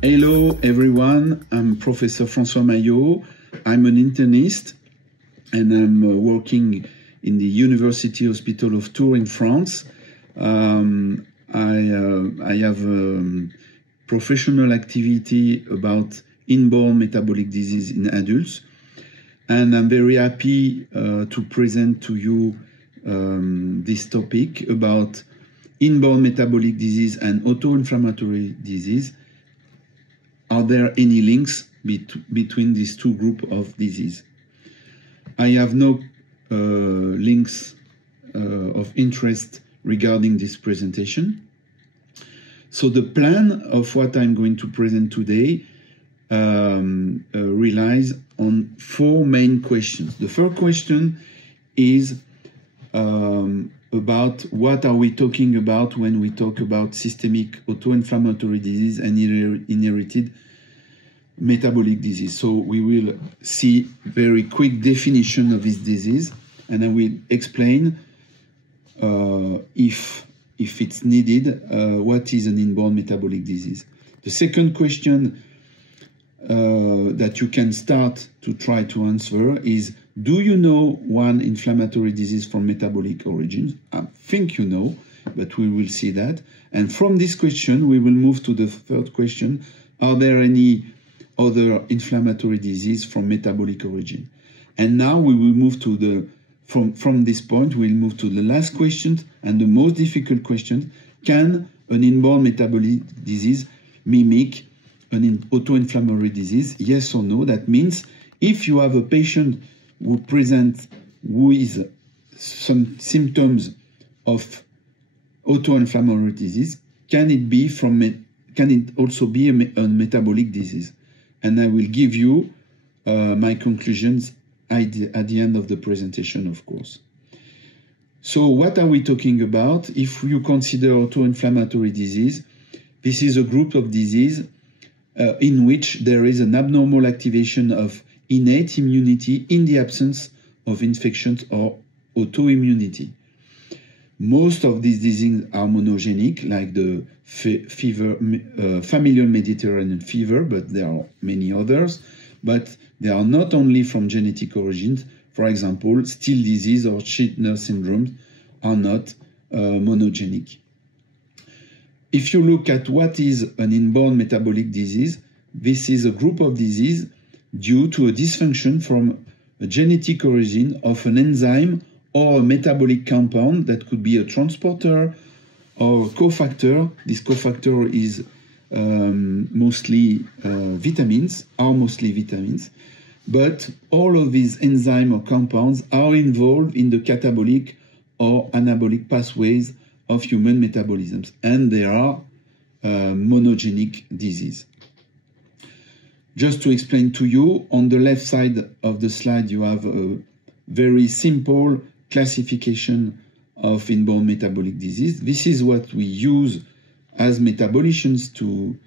Hello everyone, I'm Professor François MAILLOT. I'm an internist and I'm working in the University Hospital of Tours in France. I have professional activity about inborn metabolic disease in adults, and I'm very happy to present to you this topic about inborn metabolic disease and auto-inflammatory disease. Are there any links between these two groups of disease? I have no links of interest regarding this presentation. So the plan of what I'm going to present today relies on four main questions. The first question is about what are we talking about when we talk about systemic auto-inflammatory disease and inherited metabolic disease. So we will see very quick definition of this disease, and I will explain if it's needed what is an inborn metabolic disease. The second question that you can start to try to answer is, do you know one inflammatory disease from metabolic origins? I think you know, but we will see that. And from this question, we will move to the third question. Are there any other inflammatory disease from metabolic origin? And now we will move to the, from this point, we'll move to the last question and the most difficult question. Can an inborn metabolic disease mimic an auto-inflammatory disease? Yes or no? That means if you have a patient who presents with some symptoms of auto-inflammatory disease, can it also be a metabolic disease? And I will give you my conclusions at the end of the presentation, of course. So what are we talking about? If you consider auto-inflammatory disease, this is a group of disease in which there is an abnormal activation of innate immunity in the absence of infections or autoimmunity. Most of these diseases are monogenic, like the familial Mediterranean fever, but there are many others. But they are not only from genetic origins. For example, Still's disease or Schnittler syndrome are not monogenic. If you look at what is an inborn metabolic disease, this is a group of disease due to a dysfunction from a genetic origin of an enzyme or a metabolic compound that could be a transporter or a cofactor. This cofactor is mostly vitamins, but all of these enzymes or compounds are involved in the catabolic or anabolic pathways of human metabolisms, and they are monogenic disease. Just to explain to you, on the left side of the slide, you have a very simple classification of inborn metabolic disease. This is what we use as metabolicians to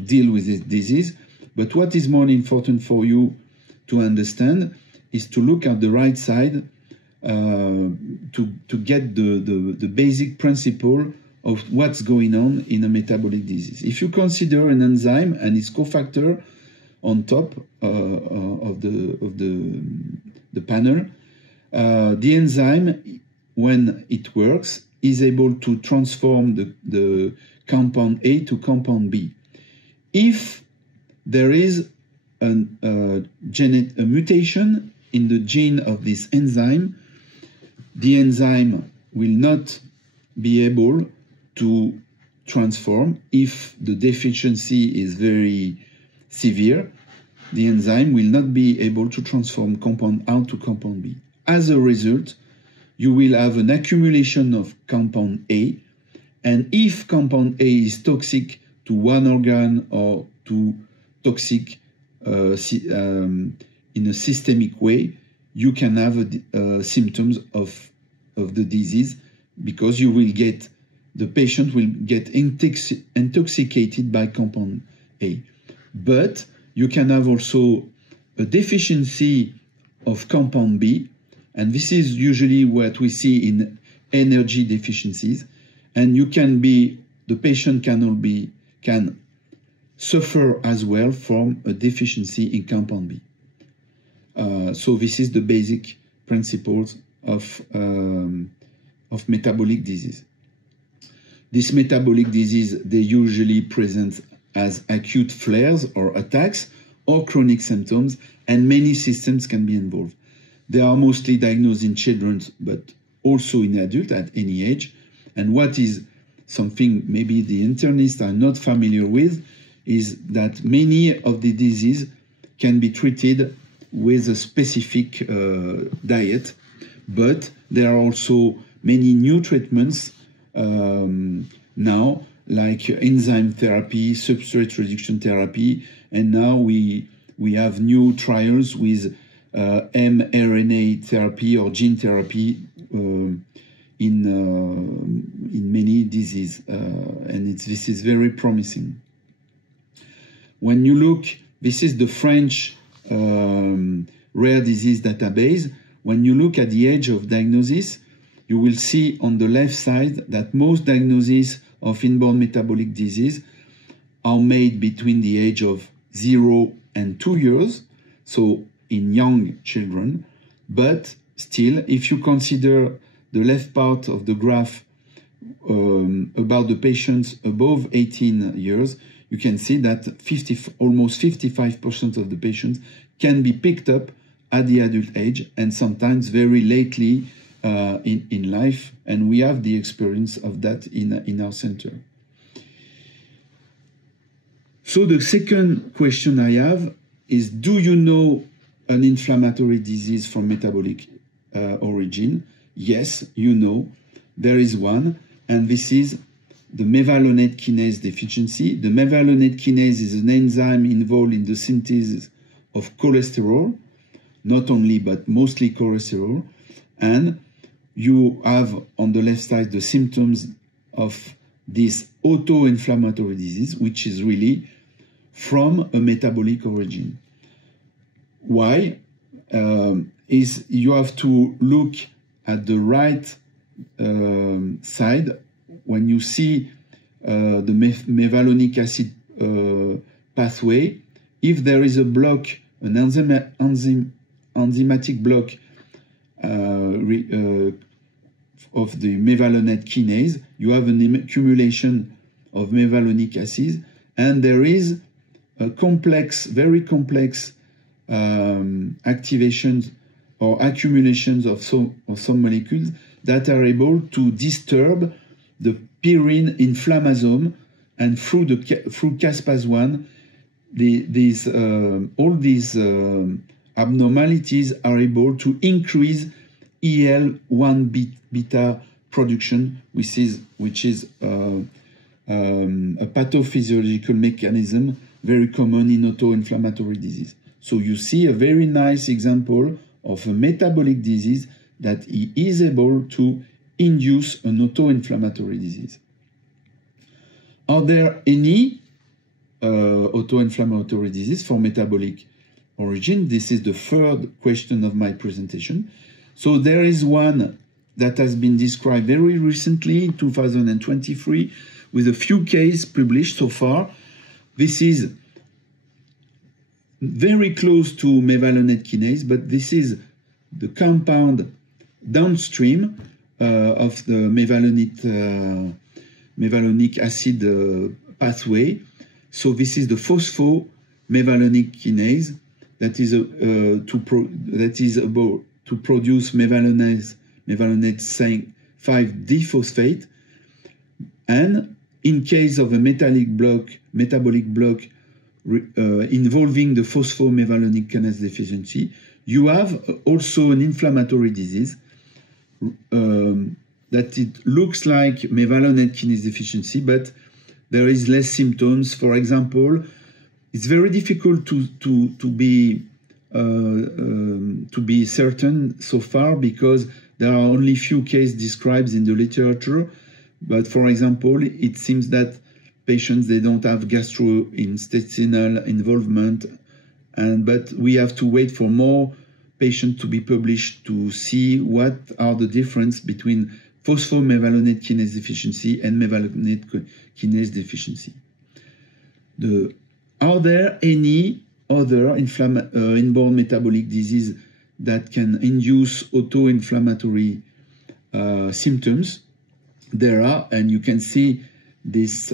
deal with this disease. But what is more important for you to understand is to look at the right side to get the basic principle of what's going on in a metabolic disease. If you consider an enzyme and its cofactor on top of the panel, the enzyme, when it works, is able to transform the compound A to compound B. If there is a mutation in the gene of this enzyme, the enzyme will not be able to transform. If the deficiency is very severe, the enzyme will not be able to transform compound A to compound B. As a result, you will have an accumulation of compound A, and if compound A is toxic to one organ or to toxic in a systemic way, you can have symptoms of the disease, because you will get, the patient will get intoxicated by compound A. But you can have also a deficiency of compound B, And this is usually what we see in energy deficiencies. And you can be, the patient can suffer as well from a deficiency in compound B. So this is the basic principles of metabolic disease. This metabolic disease, they usually present as acute flares or attacks or chronic symptoms, and many systems can be involved. They are mostly diagnosed in children, but also in adults at any age. And what is something maybe the internists are not familiar with is that many of the diseases can be treated with a specific diet, but there are also many new treatments now, like enzyme therapy, substrate reduction therapy, and now we have new trials with mRNA therapy or gene therapy in many diseases, and this is very promising. When you look, this is the French rare disease database. When you look at the age of diagnosis, you will see on the left side that most diagnoses of inborn metabolic disease are made between the age of 0 and 2 years, so in young children. But still, if you consider the left part of the graph about the patients above 18 years, you can see that almost 55% of the patients can be picked up at the adult age, and sometimes very lately in life, and we have the experience of that in our center. So the second question I have is, do you know an inflammatory disease from metabolic origin? Yes, you know, there is one, and this is the mevalonate kinase deficiency. The mevalonate kinase is an enzyme involved in the synthesis of cholesterol, not only, but mostly cholesterol, and you have on the left side the symptoms of this auto-inflammatory disease, which is really from a metabolic origin. Why? Is you have to look at the right side when you see the mevalonic acid pathway. If there is a block, an enzymatic block of the mevalonate kinase, you have an accumulation of mevalonic acid, and there is a complex, very complex activations or accumulations of some molecules that are able to disturb the pyrine inflammasome, and through caspase-1, all these abnormalities are able to increase IL-1 beta production, which is a pathophysiological mechanism very common in auto-inflammatory disease. So you see a very nice example of a metabolic disease that is able to induce an auto-inflammatory disease. Are there any auto-inflammatory disease for metabolic origin? This is the third question of my presentation. So there is one that has been described very recently in 2023 with a few cases published so far. This is very close to mevalonate kinase, but this is the compound downstream of the mevalonic acid pathway. So this is the phosphomevalonic kinase that is able to produce mevalonate 5-diphosphate, and in case of a metabolic block involving the phosphomevalonic kinase deficiency, you have also an inflammatory disease that it looks like mevalonate kinase deficiency, but there is less symptoms. For example, it's very difficult to be certain so far because there are only few cases described in the literature. But for example, it seems that patients, they don't have gastrointestinal involvement, but we have to wait for more patients to be published to see what are the difference between phosphomevalonate kinase deficiency and mevalonate kinase deficiency. Are there any other inborn metabolic disease that can induce auto-inflammatory symptoms? There are, and you can see this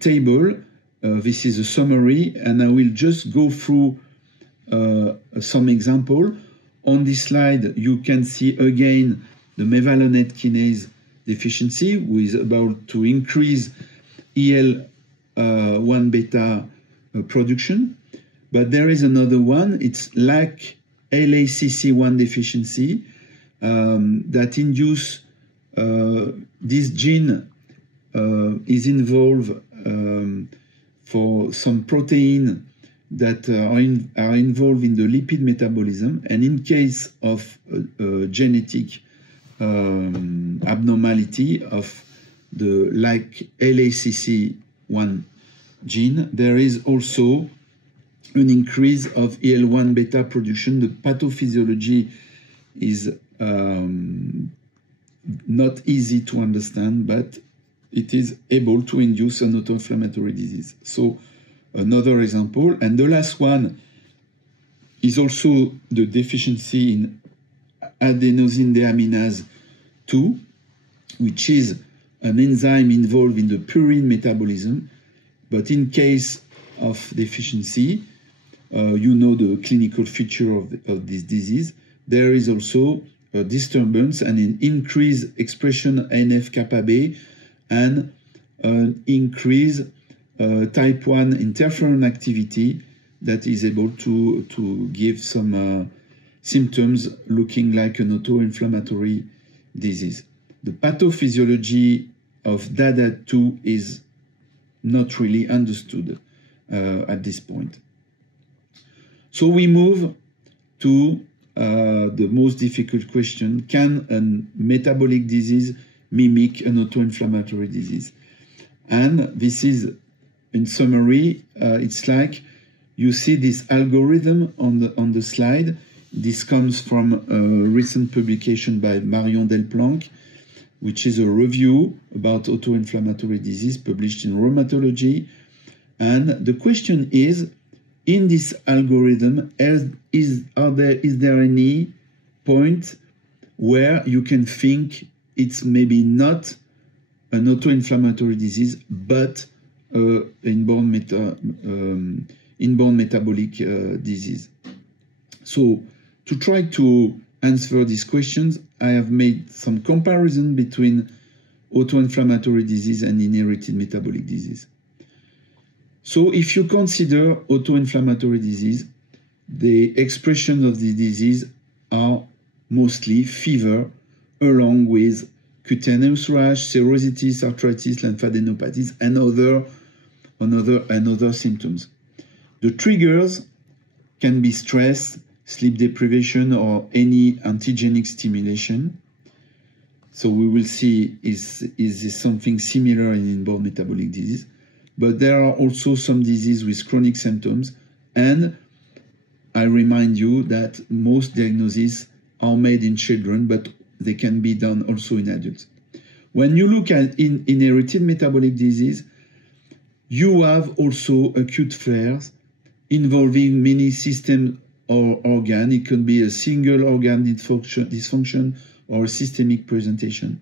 table. This is a summary, and I will just go through some example. On this slide, you can see again the mevalonate kinase deficiency, who is about to increase IL-1 beta production. But there is another one, it's lack LACC1 deficiency that induce this gene is involved for some protein that are involved in the lipid metabolism, and in case of genetic abnormality of the lack LACC1 gene, there is also an increase of IL-1 beta production. The pathophysiology is not easy to understand, but it is able to induce an auto-inflammatory disease. So another example, and the last one is also the deficiency in adenosine deaminase 2, which is an enzyme involved in the purine metabolism. But in case of deficiency, you know the clinical feature of this disease. There is also a disturbance and an increased expression of NF-kappa B and an increased type 1 interferon activity that is able to give some symptoms looking like an auto-inflammatory disease. The pathophysiology of DADA2 is not really understood at this point. So we move to the most difficult question: can a metabolic disease mimic an auto-inflammatory disease? And this is, in summary, it's like you see this algorithm on the slide. This comes from a recent publication by Marion Delplanque, which is a review about auto-inflammatory disease published in Rheumatology. And the question is, in this algorithm, is there any point where you can think it's maybe not an auto-inflammatory disease, but inborn metabolic disease? So to try to answer these questions, I have made some comparison between auto-inflammatory disease and inherited metabolic disease. So if you consider auto-inflammatory disease, the expression of the disease are mostly fever, along with cutaneous rash, serosities, arthritis, lymphadenopathies, and other symptoms. The triggers can be stress, sleep deprivation, or any antigenic stimulation. So we will see is this something similar in inborn metabolic disease. But there are also some diseases with chronic symptoms, and I remind you that most diagnoses are made in children, but they can be done also in adults. When you look at inherited metabolic disease, you have also acute flares involving many systems or organ. It can be a single organ dysfunction or a systemic presentation.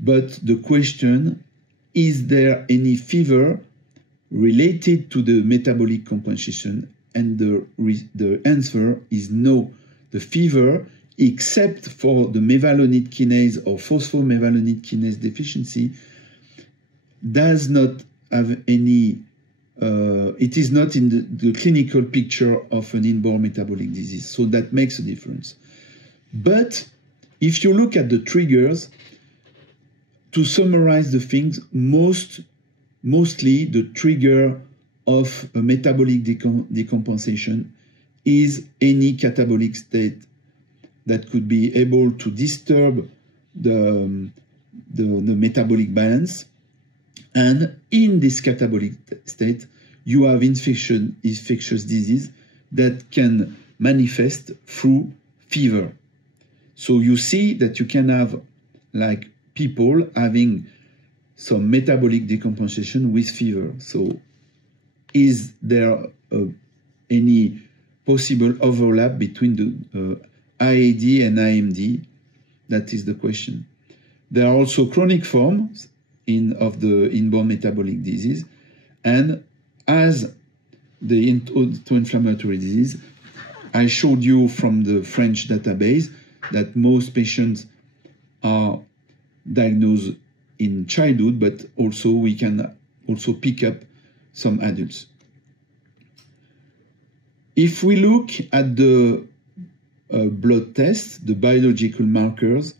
But the question, is there any fever related to the metabolic compensation? And the answer is no. The fever, except for the mevalonate kinase or phosphomevalonate kinase deficiency, does not have any, it is not in the clinical picture of an inborn metabolic disease. So that makes a difference. But if you look at the triggers, to summarize the things, mostly the trigger of a metabolic decompensation is any catabolic state that could be able to disturb the metabolic balance. And in this catabolic state, you have infectious disease that can manifest through fever. So you see that you can have like people having some metabolic decompensation with fever. So is there any possible overlap between the IAD and IMD? That is the question. There are also chronic forms of the inborn metabolic disease, and as the auto-inflammatory disease, I showed you from the French database that most patients are diagnosed in childhood, but also we can also pick up some adults. If we look at the blood tests, the biological markers,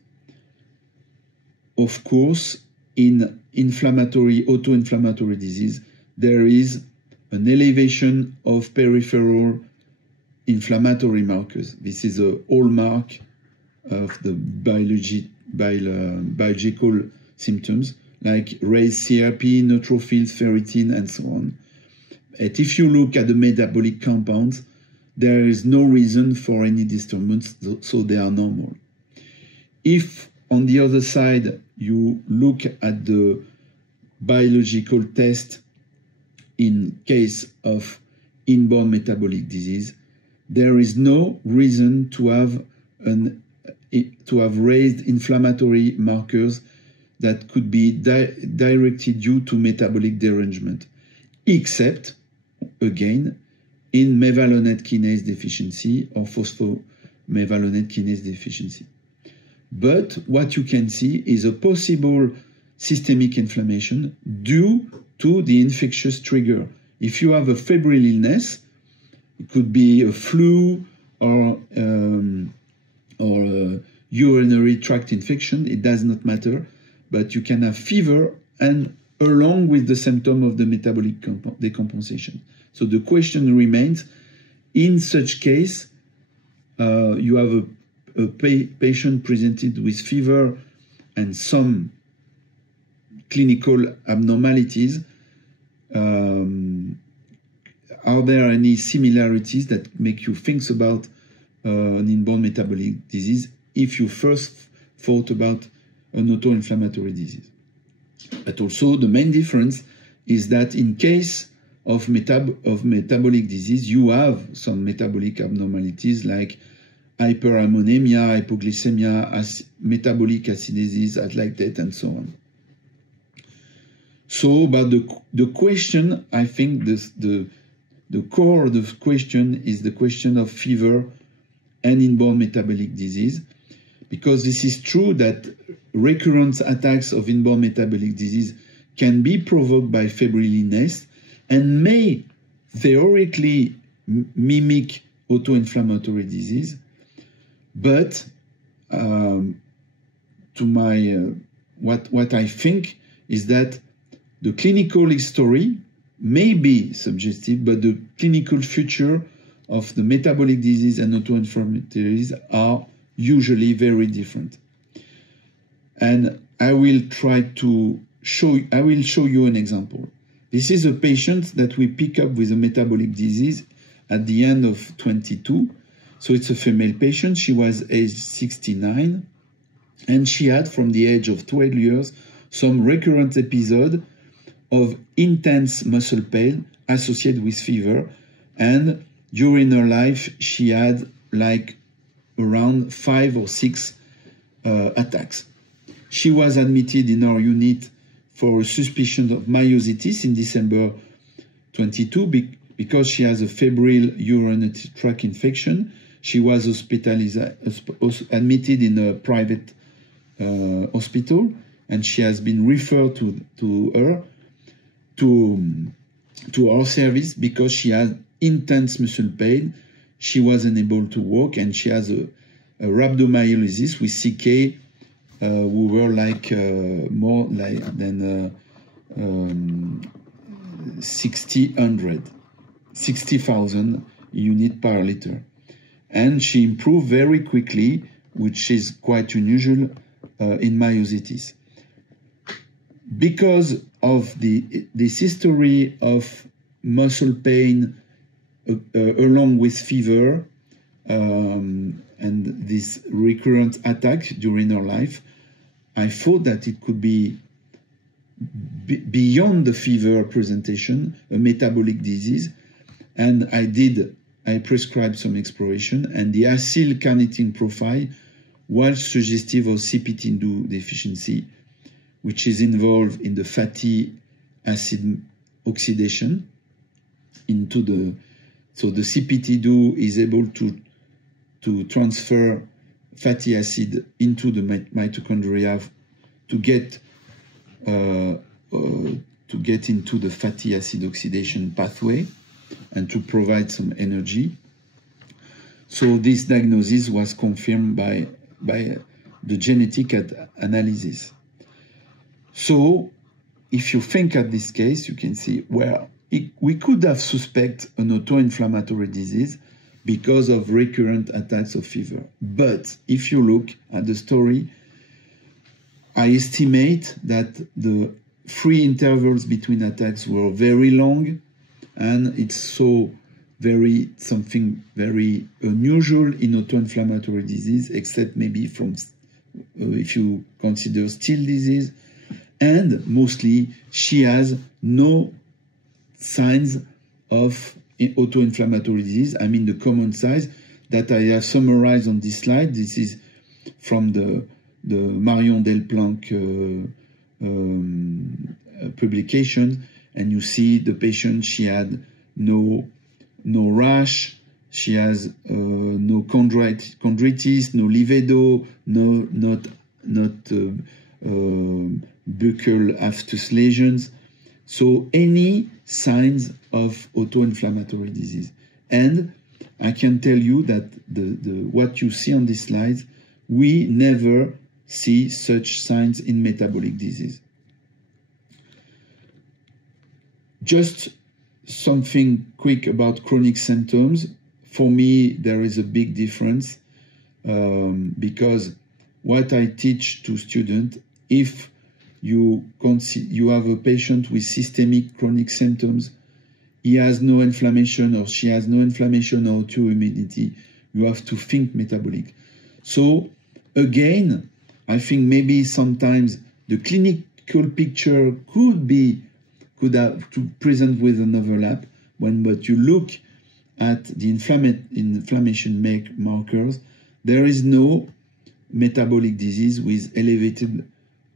of course, in auto-inflammatory disease, there is an elevation of peripheral inflammatory markers. This is a hallmark of the biological symptoms, like raised CRP, neutrophils, ferritin, and so on. And if you look at the metabolic compounds, there is no reason for any disturbance, so they are normal. If, on the other side, you look at the biological test in case of inborn metabolic disease, there is no reason to have raised inflammatory markers that could be directly due to metabolic derangement, except, again, in mevalonate kinase deficiency or phosphomevalonate kinase deficiency. But what you can see is a possible systemic inflammation due to the infectious trigger. If you have a febrile illness, it could be a flu or a urinary tract infection, it does not matter, but you can have fever and along with the symptom of the metabolic decompensation. So the question remains, in such case, you have a patient presented with fever and some clinical abnormalities. Are there any similarities that make you think about an inborn metabolic disease if you first thought about an auto-inflammatory disease? But also the main difference is that in case of metabolic disease, you have some metabolic abnormalities like hyperammonemia, hypoglycemia, metabolic acidosis, lactate, and so on. So, but the question, I think the core of the question is the question of fever and inborn metabolic disease, because this is true that recurrent attacks of inborn metabolic disease can be provoked by febrile illness and may theoretically mimic auto-inflammatory disease, but to my what I think is that the clinical history may be suggestive, but the clinical feature of the metabolic disease and auto-inflammatory disease are usually very different. And I will show you an example. This is a patient that we pick up with a metabolic disease at the end of 22. So it's a female patient. She was age 69, and she had, from the age of 12 years, some recurrent episode of intense muscle pain associated with fever. And during her life, she had like around 5 or 6 attacks. She was admitted in our unit for a suspicion of myositis in December 22 because she has a febrile urinary tract infection. She was admitted in a private hospital, and she has been referred to our service because she had intense muscle pain. She was unable to walk, and she has a rhabdomyolysis with CK who were like more than 60,000 units per liter. And she improved very quickly, which is quite unusual in myositis. Because of this history of muscle pain along with fever, and this recurrent attack during her life, I thought that it could be beyond the fever presentation, a metabolic disease, and I prescribed some exploration, and the acyl carnitine profile was suggestive of CPT2 deficiency, which is involved in the fatty acid oxidation into the, so the CPT2 is able to transfer fatty acid into the mitochondria to get into the fatty acid oxidation pathway and to provide some energy. So this diagnosis was confirmed by the genetic analysis. So if you think at this case, you can see, well, we could have suspect an auto-inflammatory disease because of recurrent attacks of fever. But if you look at the story, I estimate that the free intervals between attacks were very long, and it's something very unusual in auto-inflammatory disease, except maybe from if you consider still disease, and mostly she has no signs of auto-inflammatory disease. I mean the common signs that I have summarized on this slide. This is from the Marion Delplanque publication, and you see the patient, she had no rash, she has no chondritis, no livedo, not buccal aphthous lesions. So any signs of auto-inflammatory disease. And I can tell you that what you see on this slide, we never see such signs in metabolic disease. Just something quick about chronic symptoms. For me, there is a big difference because what I teach to students, if you have a patient with systemic chronic symptoms, he has no inflammation or she has no inflammation or autoimmunity, you have to think metabolic. So again, I think maybe sometimes the clinical picture could have to present with an overlap, but you look at the inflammation markers, there is no metabolic disease with elevated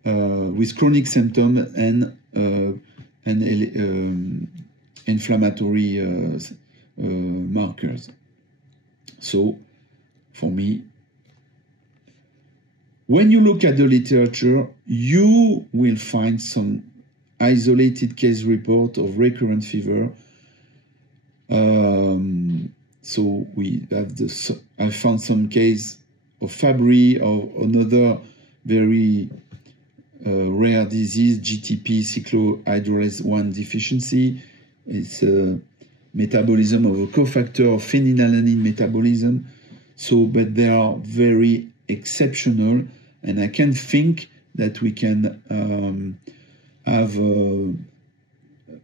with chronic symptom and inflammatory markers. So for me, when you look at the literature, you will find some isolated case report of recurrent fever. So we have I found some case of Fabry or another very rare disease, GTP, cyclohydrolase 1 deficiency. It's a metabolism of a cofactor of phenylalanine metabolism. So, but they are very exceptional, and I can think that we can have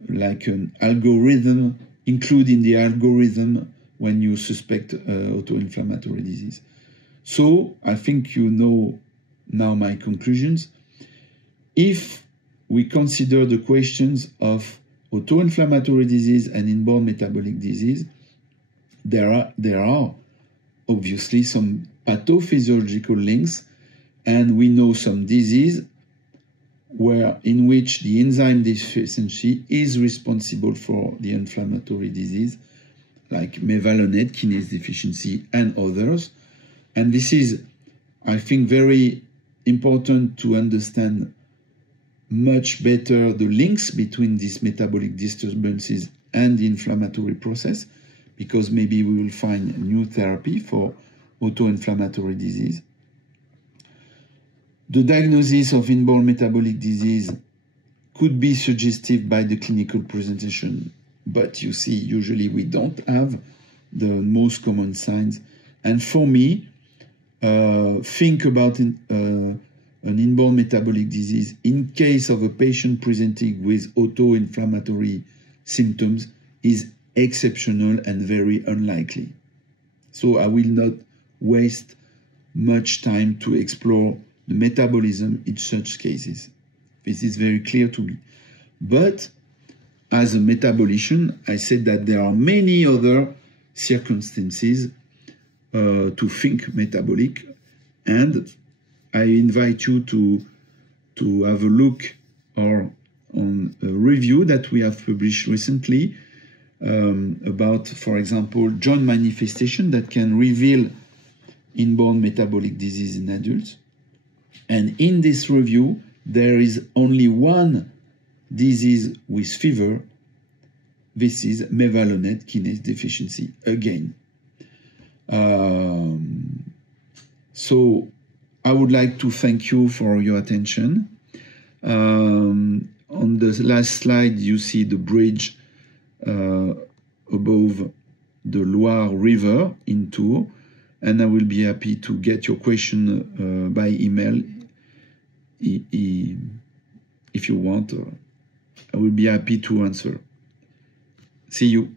like an algorithm, include in the algorithm when you suspect auto-inflammatory disease. So I think you know now my conclusions. If we consider the questions of auto-inflammatory disease and inborn metabolic disease, there are obviously some pathophysiological links, and we know some disease in which the enzyme deficiency is responsible for the inflammatory disease, like mevalonate, kinase deficiency, and others. And this is, I think, very important to understand much better the links between these metabolic disturbances and the inflammatory process, because maybe we will find new therapy for auto-inflammatory disease. The diagnosis of inborn metabolic disease could be suggestive by the clinical presentation, but you see, usually we don't have the most common signs. And for me, think about an inborn metabolic disease in case of a patient presenting with auto-inflammatory symptoms is exceptional and very unlikely. So I will not waste much time to explore the metabolism in such cases. This is very clear to me. But as a metabolician, I said that there are many other circumstances to think metabolic, and I invite you to have a look on a review that we have published recently about, for example, joint manifestation that can reveal inborn metabolic disease in adults. And in this review, there is only one disease with fever. This is mevalonate kinase deficiency again. So I would like to thank you for your attention. On the last slide, you see the bridge above the Loire River in Tours, and I will be happy to get your question by email if you want. I will be happy to answer. See you.